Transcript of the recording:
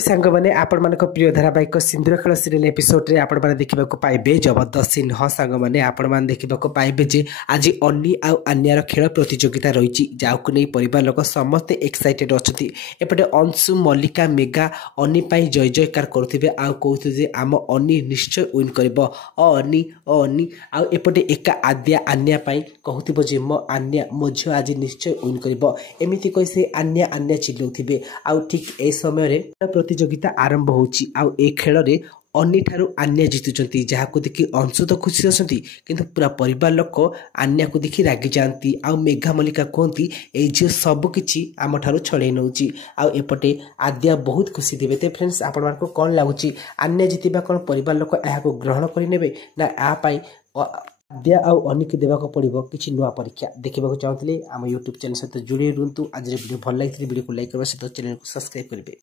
सांग मैंने आपण मान प्रिय धारावाहिक सिंदूर खेल सीरियल एपिसोड रे आपण मैंने देखा पाइबे जबरदस्त सीन हाँ सांग मैंने आपण मैंने देखा पाइबे जे आज अन्नी आउ आन्यार खेल प्रतियोगिता रही जाकु नहीं परिवार लोक समस्ते एक्साइटेड अच्छा एपटे अंशु मल्लिका मेगा अन्नी जय जयकार करुवे आउ कहते आम अन्नी निश्चय विन कर अन्नी अन्नी आउ एपटे एका आद्या आन्या कहूब जे मो आन्या मो झी आज निश्चय विन कर एमती कही से आन्या आन्या चिल्लाउथिबे आउ ठीक ए समय प्रतियोगिता आरंभ होची आउ ए खेल रे अन्नी ठारू आन्या जितुचंती जहाको देखि अंशु तो खुशी अछंती किंतु पूरा परिवार लोक आन्या को देखि रागी जांती आउ मेघा मल्लिका कहती ए जे सब किछि आम ठारू छड़े नउची आउ एपटे आद्या बहुत खुशी दिबे ते फ्रेंड्स आपण मानको कोन लागुची आन्या जितिबा कोन परिवार लोक एहा को ग्रहण करि नेबे ना आ पाई आद्या आउ अन्नी के देवा को पड़िबो किछि नुवा परीक्षा देखिबा को चाहतले हम YouTube चैनल सहित जुड़ी रुंतु आज वीडियो भल लागितले वीडियो को लाइक करबा सहित चैनल को सब्सक्राइब करिवे।